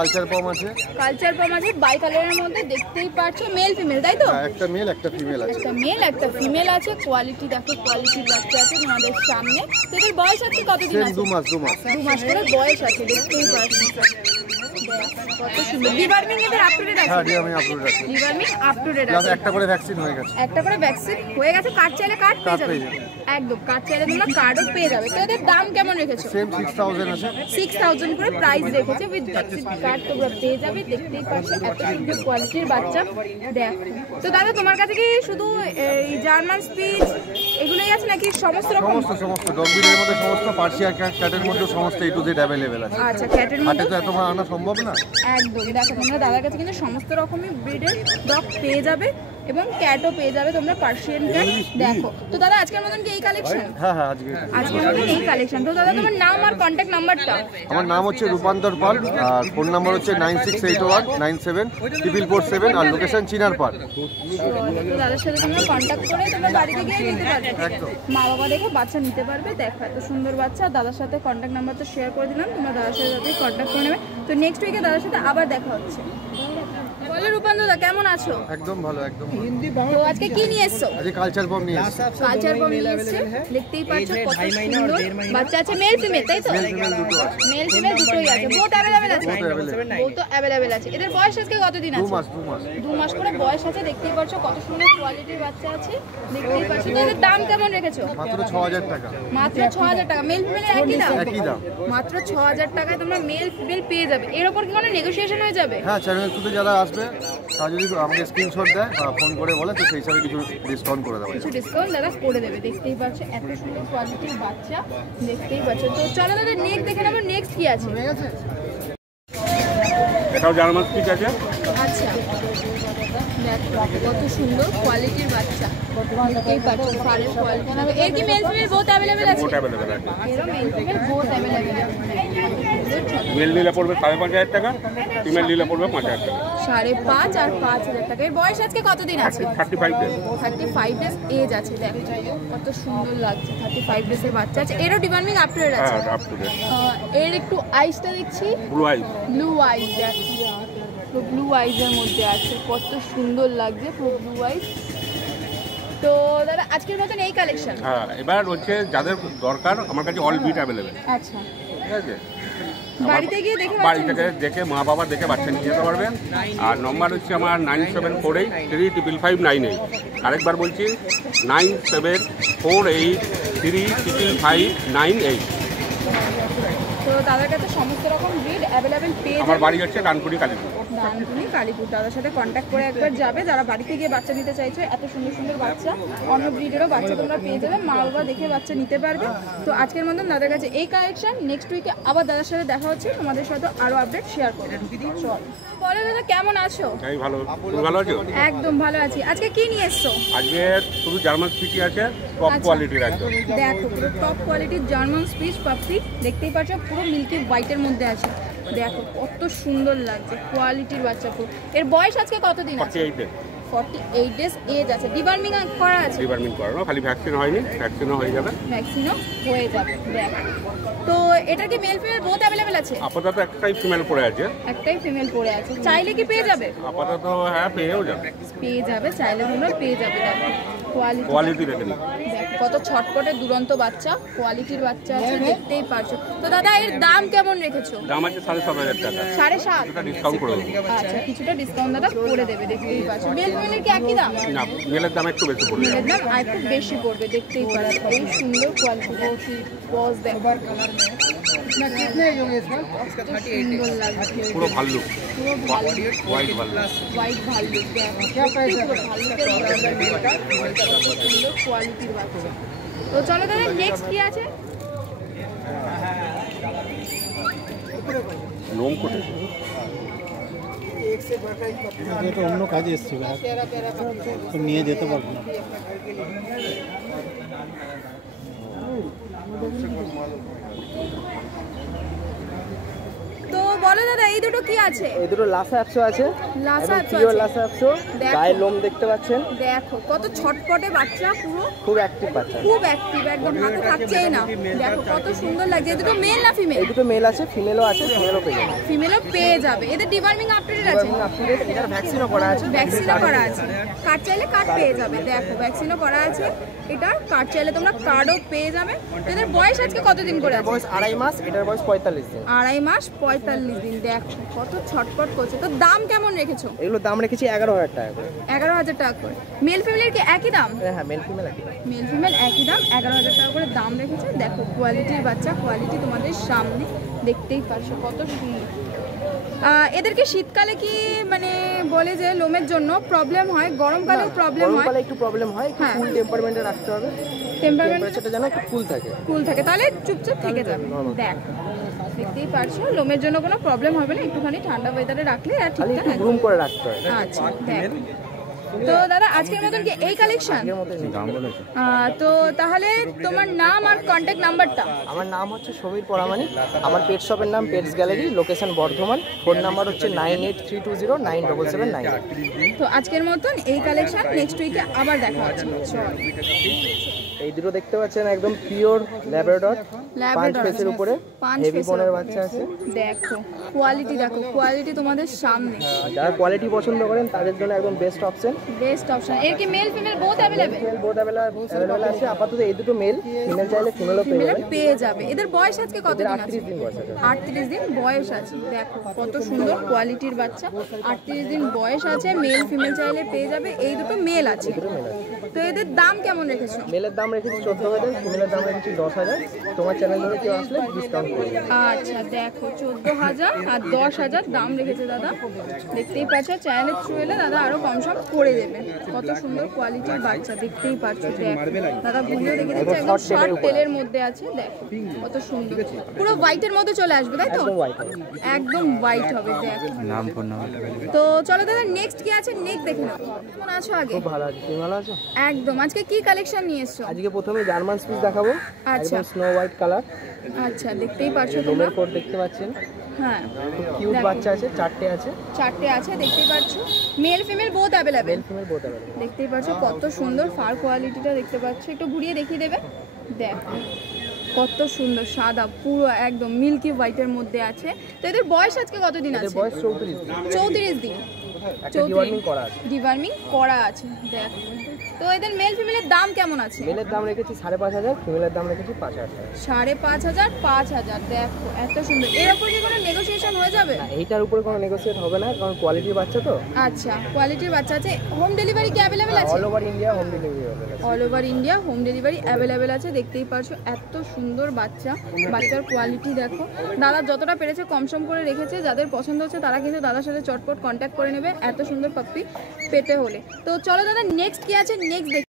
Culture পম আছে। Culture পম আছে by কালারের মধ্যে, দেখতেই পাচ্ছো মেল ফিমেল তাই তো? একটা মেল একটা ফিমেল আছে। একটা মেল একটা ফিমেল আছে। কোয়ালিটি দেখো, কোয়ালিটির বাচ্চা আছে তোমাদের সামনে। এদের বয়স আছে কতদিন আছে? 2 মাস 2 মাস 2 মাস করে বয়স আছে, দেখতেই পাচ্ছি। কত সুন্দর। ডিওয়ার্মিং এদের আপ টু ডেট আছে? হ্যাঁ, ডিওয়ার্মিং আপ টু ডেট আছে। Deworming up to date plus আছে। একটা করে ভ্যাকসিন হয়ে গেছে। একটা করে ভ্যাকসিন হয়ে গেছে। কার্ড চাইলে কার্ড পেয়ে যাবে। একদম কার্ড চাইলে তোমরা কার্ডও পেয়ে যাবে। তো এদের দাম কেমন রেখেছো? সেম 6000 আছে। 6000 করে প্রাইস রেখেছে। উইথ ভ্যাকসিন কার্ড তোমরা পেয়ে যাবে। দেখতেই পাচ্ছ এত সুন্দর কোয়ালিটির বাচ্চা। দেখো তো দাদা, তোমার কাছে কি শুধু এই জার্মান স্পিচ এগুলোই আছে নাকি সমস্ত রকম? সমস্ত ডগ ব্রিডের মধ্যে সমস্ত, পার্সিয়া ক্যাটের মধ্যে সমস্ত A to Z अवेलेबल আছে। আচ্ছা, ক্যাটের মধ্যে তো এত মাল আনা সম্ভব না। একদম। দেখো তোমরা দাদার কাছে কিন্তু সমস্ত রকমের ব্রিডের ডগ পেয়ে যাবে এবং ক্যাটও পেয়ে যাবে তোমরা, পার্সিয়ান ক্যাট। দেখো তো দাদা, আজকের মতন কি এই কালেকশন? হ্যাঁ, আজকের মতন এই কালেকশন। তো দাদা, তোমার নাম আর কন্ট্যাক্ট নাম্বারটা? আমার নাম হচ্ছে রূপান্তর পাল, আর ফোন নাম্বার হচ্ছে 9681974447, আর লোকেশন চিনার পাল। তো দাদার সাথে তোমরা কন্ট্যাক্ট করে তোমরা বাড়িতে গিয়ে নিতে পারবে। মা বাবা দেখে বাচ্চা নিতে পারবে। দেখো এত সুন্দর বাচ্চা। দাদার সাথে কন্ট্যাক্ট নাম্বার তো শেয়ার করে দিলাম, তোমরা দাদার সাথে যাতে কন্ট্যাক্ট করে নেবে। তো নেক্সট উইকে দাদার সাথে আবার দেখা হচ্ছে। বলো রূপান্তর দা, কেমন আছো? একদম ভালো, একদম। তো আজকে কি নিয়ে এসছো? আজকে কালচার পম নিয়ে এসেছি। কালচার পম নিয়ে এসেছে। দেখতেই পাচ্ছ কত সুন্দর বাচ্চা আছে। মেল ফিমেল তাই তো? মেল ফিমেল দুটোই আছে। বোথ अवेलेबल আছে? বোথ তো अवेलेबल আছে। এদের বয়স আজকে কতদিন আছে? 2 মাস করে বয়স আছে। দেখতেই পাচ্ছ কত সুন্দর কোয়ালিটির বাচ্চা আছে। দেখতেই পাচ্ছ। তো এদের দাম কেমন রেখেছো? মাত্র 6000 টাকা। মাত্র 6000 টাকা। মেল ফিমেলের একই দাম? একই দাম। মাত্র 6000 টাকায় তোমরা মেল ফিমেল পেয়ে যাবে। এর উপর কি কোনো নেগোসিয়েশন হয়ে যাবে? হ্যাঁ, চ্যানেল থ্রুতে যারা আসবে তারা যদি আমাকে স্ক্রিনশট দেয় বা ফোন করে বলে, তো সেই হিসাবে কিছু ডিসকাউন্ট করে দেবো। কিছু ডিসকাউন্ট দাদা করে দেবে। দেখতেই পাচ্ছ এত সুন্দর কোয়ালিটির বাচ্চা। দেখতেই পাচ্ছ। তো চলো দাদা নেক্সট দেখে নেবো। নেক্সট কি আছে? এটাও জার্মান স্পিচ আছে। আচ্ছা, দেখো কত সুন্দর কোয়ালিটির বাচ্চা। দেখতেই পাচ্ছ ফারের কোয়ালিটি। এর কি মেল ফিমেল বোথ अवेलेबल আছে? বোথ अवेलेबल আছে। এরও মেল ফিমেল বোথ अवेलेबल আছে। মেল নিলে পড়বে 5500 টাকা, ফিমেল নিলে পড়বে 5000 টাকা। 5.5 আর 5000 টাকা। এর বয়স আজকে কতদিন আছে? 35 ডেজ। 35 ডেজ এজ আছে। দেখো কত সুন্দর লাগছে। 35 ডেজের বাচ্চা আছে। এরও ডিওয়ার্মিং আপ টু ডেট আছে? হ্যাঁ, আপ টু ডেট। এর একটু আইসটা দেখছি ব্লু আইস। ব্লু আইস। দেখো তো ব্লু আইজের মধ্যে আছে। কত সুন্দর লাগছে পুরো ব্লু আইস। তো দাদা আজকের মতন এই কালেকশন? হ্যাঁ, এবার হচ্ছে যাদের দরকার আমার কাছে অল বিট अवेलेबल। আচ্ছা, ঠিক আছে। বাড়িতে গিয়ে দেখে বাড়ি থেকে দেখে মা বাবা দেখে বাচ্চা নিয়ে যেতে পারবেন। আর নম্বর হচ্ছে আমার 9748355598। আরেকবার বলছি 9748355598। তো দাদার কাছে সমস্ত রকম ব্রিড अवेलेबल পেয়ে যাবে। আমার বাড়ি হচ্ছে ডানকুনি কালীপুর। ডানকুনি কালীপুর। দাদার সাথে কন্ট্যাক্ট করে একবার যাবে যারা বাড়িতে গিয়ে বাচ্চা নিতে চাইছো। এত সুন্দর সুন্দর বাচ্চা, অন্য ব্রিডেরও বাচ্চা তোমরা পেয়ে যাবে। মা বাবা দেখে বাচ্চা নিতে পারবে। তো আজকের মতন দাদার কাছে এই কালেকশন। নেক্সট উইকে আবার দাদার সাথে দেখা হচ্ছে। তোমাদের সাথে আরো আপডেট শেয়ার করবো। চল বলো দাদা, কেমন আছো? এই ভালো। তুমি ভালো আছো? একদম ভালো আছি। আজকে কি নিয়ে এসছো? আজকে শুধু জার্মান স্পিচ আছে, টপ কোয়ালিটির একদম। দেখো পুরো টপ কোয়ালিটির জার্মান স্পিচ পাপি। দেখতেই পাচ্ছ পুরো মিল্কি হোয়াইটের মধ্যে আছে। দেখো কত সুন্দর লাগছে কোয়ালিটির বাচ্চা পুরো। এর বয়স আজকে কতদিন আছে? 48 ডেজ এজ আছে। ডিওয়ার্মিং করা আছে? ডিওয়ার্মিং করানো, খালি ভ্যাকসিন হয়নি, ভ্যাকসিনও হয়ে যাবে। ভ্যাকসিনও হয়ে যাবে। দেখো তো এটা কি মেল ফিমেল বোথ अवेलेबल আছে? আপাতত একটাই ফিমেল পড়ে আছে। একটাই ফিমেল পড়ে আছে। চাইলে কি পেয়ে যাবে? আপাতত হ্যাঁ, পেয়েও যাবে। পেয়ে যাবে, চাইলে তোমরা পেয়ে যাবে। দেখো কোয়ালিটি দেখে নিন। দেখো কত ছটপটে দুরন্ত বাচ্চা, কোয়ালিটির বাচ্চা আছে। দেখতেই পারছো। তো দাদা এর দাম কেমন রেখেছো? দাম আছে 7500 টাকা। 7.5? এটা ডিসকাউন্ট করে দেবো। আচ্ছা, কিছুটা ডিসকাউন্ট দাদা করে দেবে। দেখতেই পাচ্ছ মেল ফিমেলের কি একই দাম? না, মেলের দাম একটু বেশি পড়বে। মেলের দাম আর একটু বেশি পড়বে। দেখতেই পারো এই সুন্দর কোয়ালিটি। পজ দেখো না কিতনে होंगे इसमें? সুন্দর লাগছে। পুরো ভাল্লুক, পুরো ভালো হোয়াইট ভাল্লুক। হোয়াইট ভাল্লুক। দেখো क्या प्राइस है? সুন্দর কোয়ালিটির বাচ্চা। তো চলো দাদা নেক্সট কি আছে? লোম কোটে তো অন্য কাজে এসেছিল, তো নিয়ে যেতে পারবো না। তো বলো দাদা এই দুটো কি আছে? এই দুটো লাসা অ্যাপসো আছে, লাসা একদম অ্যাপসো পিওর আছে। লাসা অ্যাপসো। দেখো। গায়ের লোম দেখতে পাচ্ছেন, দেখো কত ছটপটে বাচ্চা, পুরো খুব অ্যাক্টিভ বাচ্চা। খুব অ্যাক্টিভ, একদম হাতে থাকছেই না। দেখো কত সুন্দর লাগছে। এই দুটো মেল না ফিমেল? এই দুটো মেল আছে, ফিমেলও আছে, ফিমেলও পেয়ে যাবে। ফিমেলও পেয়ে যাবে। এদের ডিওয়ার্মিং আপডেটেড আছে? এটার ভ্যাকসিনও করা আছে। ভ্যাকসিনও করা আছে, কার্ড চাইলে কার্ড পেয়ে যাবে। দেখো ভ্যাকসিনও করা আছে, এটার কার্ড চাইলে তোমরা কার্ডও পেয়ে যাবে। এদের বয়স আজকে কতদিন করে আছে? বয়স 2.5 মাস, এটার বয়স 45 দিন। 2.5 মাস 45 দিন। দেখো কত ছটপট করছে। তো দাম কেমন রেখেছো? এগুলোর দাম রেখেছি 11,000 টাকা করে। 11,000 টাকা করে। মেল ফিমেলের কি একই দাম? হ্যাঁ, মেল ফিমেল একই দাম। মেল ফিমেল একই দাম, 11,000 টাকা করে দাম রেখেছে। দেখো কোয়ালিটির বাচ্চা, কোয়ালিটি তোমাদের সামনে দেখতেই পারছো কত সুন্দর। এদেরকে শীতকালে কি মানে বলে যে লোমের জন্য প্রবলেম হয়, গরমকালেও প্রবলেম হয়? গরমকালে একটু প্রবলেম হয়, একটু হ্যাঁ। কুল টেম্পারমেন্টে রাখতে হবে। টেম্পারমেন্ট টেম্পারেচারটা যেন একটু কুল থাকে। কুল থাকে, তাহলে চুপচাপ থেকে যাবে। দেখো দেখতেই পারছো লোমের জন্য কোনো প্রবলেম হবে না, একটুখানি ঠান্ডা ওয়েদারে রাখলে আর খালি ঠিকঠাক একটু গ্রুম করে রাখতে হবে। আচ্ছা দেখো। তো দাদা আজকের মতন কি এই কালেকশন? তো তাহলে তোমার নাম আর কন্ট্যাক্ট নাম্বারটা? আমার নাম হচ্ছে সমীর পরামানিক, আমার পেট শপের নাম pets gallery, location Bardhaman, phone number হচ্ছে 9832097779। তো আজকের মতন এই কালেকশন, নেক্সট উইকে আবার দেখা হচ্ছে। চল। এই দুটো দেখতে পাচ্ছেন একদম পিওর ল্যাব্রাডর, পাঁচ ল্যাব্রাডর ফেসের উপরে, পাঁচ হেভি ফেসের বোনের উপরে। বাচ্চা আছে। দেখো কোয়ালিটি, দেখো কোয়ালিটি তোমাদের সামনে। যারা কোয়ালিটি পছন্দ করেন তাদের জন্য একদম বেস্ট অপশন। Best option. এর কি male female both available? Male both available আছে। আপাতত এই দুটো মেল, ফিমেল চাইলে ফিমেলও পেয়ে ফিমেল যাবেন। পেয়ে যাবে। এদের বয়স আজকে কতদিন আছে? 38 দিন বয়স আছে। 38 দিন বয়স আছে। দেখো কত সুন্দর কোয়ালিটির বাচ্চা, 38 দিন বয়স আছে। মেল ফিমেল চাইলে পেয়ে যাবে। এই দুটো মেল আছে। তো এদের দাম কেমন রেখেছো? মেলের দাম রেখেছি 14,000, ফিমেলের দাম রেখেছি 10,000। তোমার চ্যানেল ধরে কেউ আসলে ডিসকাউন্ট করে দেবো। আচ্ছা দেখো 14,000 আর 10,000 দাম রেখেছে দাদা। দেখতেই পাচ্ছ, চ্যানেলের থ্রু এলে দাদা আরো কম সম করে দেবে। কত সুন্দর কোয়ালিটির বাচ্চা দেখতেই পাচ্ছ। দেখো দাদা ভিডিও দেখে দিচ্ছে, একদম শর্ট টেলের মধ্যে আছে। দেখো কত সুন্দর, পুরো হোয়াইটের মধ্যে চলে আসবে তাই তো? একদম white হবে। একদম হোয়াইট হবে। দেখো নাম ফোন নাম্বার। তো চলো দাদা নেক্সট কি আছে নেক্সট দেখে নাও। কেমন আছো আগে? খুব ভালো আছে, তুমি ভালো আছো? একদম। আজকে কি কালেকশন নিয়ে এসছো? আজকে প্রথমে জার্মান স্পিচ দেখাবো, আচ্ছা। একদম স্নো হোয়াইট কালার। আচ্ছা দেখতেই পারছো তোমরা। লোমের কোট দেখতে পাচ্ছেন, হ্যাঁ খুব কিউট দেখো। বাচ্চা আছে, 4টে আছে। 4টে আছে দেখতেই পাচ্ছ। Mail female both available? Mail female both available. দেখতেই পাচ্ছ কত সুন্দর ফার কোয়ালিটিটা দেখতে পাচ্ছ। একটু ঘুরিয়ে দেখিয়ে দেবে। দেখো কত সুন্দর সাদা, পুরো একদম মিল্কি হোয়াইটের মধ্যে আছে। তো এদের বয়স আজকে কতদিন এদের আছে? বয়স 34 দিন। 34 দিন। একটা ডিওয়ার্মিং করা আছে। ডিওয়ার্মিং করা আছে। দেখো তো এদের মেল ফিমেলের দাম কেমন আছে? মেলের দাম রেখেছি 5,500, ফিমেলের দাম রেখেছি 5,000 টাকা। 5,500 5,000। দেখো এত সুন্দর। এর উপর কি কোনো নেগোসিয়েশন হয়ে যাবে? না, এইটার উপরে কোনো নেগোসিয়েট হবে না, কারণ কোয়ালিটির বাচ্চা তো। আচ্ছা কোয়ালিটির বাচ্চা আছে। হোম ডেলিভারি কি অ্যাভেলেবেল আছে? All over India home delivery হবে। All over India home delivery available আছে। দেখতেই পারছো এত সুন্দর বাচ্চা, বাচ্চার কোয়ালিটি দেখো। দাদা যতটা পেরেছে কমসম করে রেখেছে। যাদের পছন্দ হচ্ছে তারা কিন্তু দাদার সাথে চটপট কন্ট্যাক্ট করে নেবে এত সুন্দর পাপ্পি পেতে হলে। তো চলো দাদা নেক্সট কি আছে নেক্সট